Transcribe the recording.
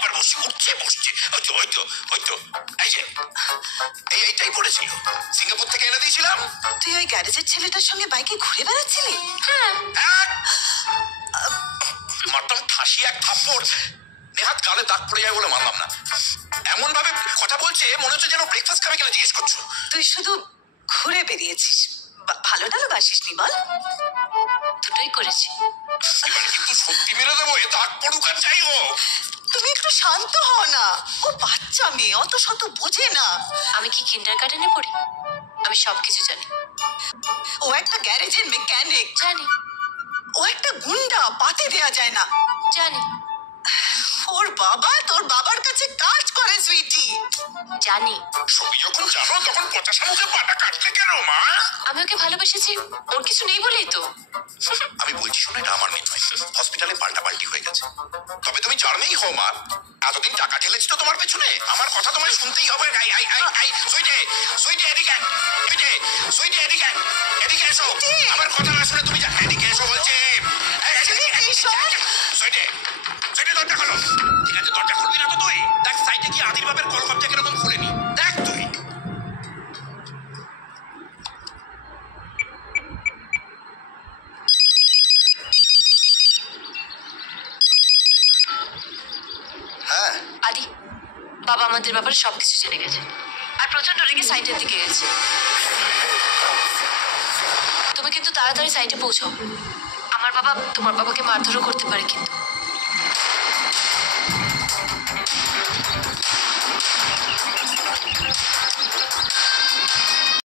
একবার বসি, উঠছে বসছে, ওই তো ওই তো ওই তো এই যে এইটাই পড়েছিল, সিঙ্গাপুর থেকে এনে দিয়েছিলাম। তুই ওই গ্যারেজের ছেলেটার সঙ্গে বাইকে ঘুরে বেড়াচ্ছিলি? হ্যাঁ। মারতাম ঠাসি এক থাপ্পড়, নেহাত গালে দাগ পড়ে যায় বলে মানলাম না। এমন ভাবে কথা বলছে মনে হচ্ছে যেন ব্রেকফাস্ট খাবে কিনা জিজ্ঞেস করছো। তুই শুধু ঘুরে বেরিয়েছিস, ভালো বাসিসনি বল? দুটোই করেছি। এবার কিন্তু সত্যি মেরে দেবো, এ দাগ পড়ুক আর যাই হোক। তুমি একটু শান্ত হও না, ও বাচ্চা মেয়ে, অত শত বোঝে না। আমি কি কিন্ডারগার্টেনে পড়ি? আমি সবকিছু জানি। ও একটা গ্যারেজের মেকানিক। জানি। ও একটা গুন্ডা, পাতে দেয়া যায় না। জানি। ওর বাবা তোর বাবার কাছে কাজ করে সুইটি। জানি। সবই যখন জানো তখন পচাশা মুখে পাটা কাটলে কেন মা? আমি ওকে ভালোবেসেছি, ওর কিছু নেই বলেই তো। আমি বলছি শোনো, এটা আমার মেয়ে নয়, হসপিটালে পাল্টাপাল্টি হয়ে গেছে। তবে তুমি যার মেয়েই হও মা, এতদিন টাকা ঢেলেছি তো তোমার পেছনে, আমার কথা তোমায় শুনতেই হবে। সুইটে সুইটে এদিকে, সুইটে সুইটে এদিকে, এদিকে এসো। আমার কথা না শুনে তুমি যা, এদিকে এসো বলছি। সুইটে সুইটে দরজা খোলো। ঠিক আছে, দরজা খুলবি না তো তুই? দেখ সাইডে কি আদির বাপের কলকবজা কিরকম খুলেনি, দেখ তুই। হ্যাঁ আদি, বাবা আমাদের ব্যাপারে সবকিছু জেনে গেছে আর প্রচন্ড রেগে সাইটের দিকে গেছে। তুমি কিন্তু তাড়াতাড়ি সাইটে পৌঁছাও। আমার বাবা তোমার বাবাকে মারধরও করতে পারে কিন্তু।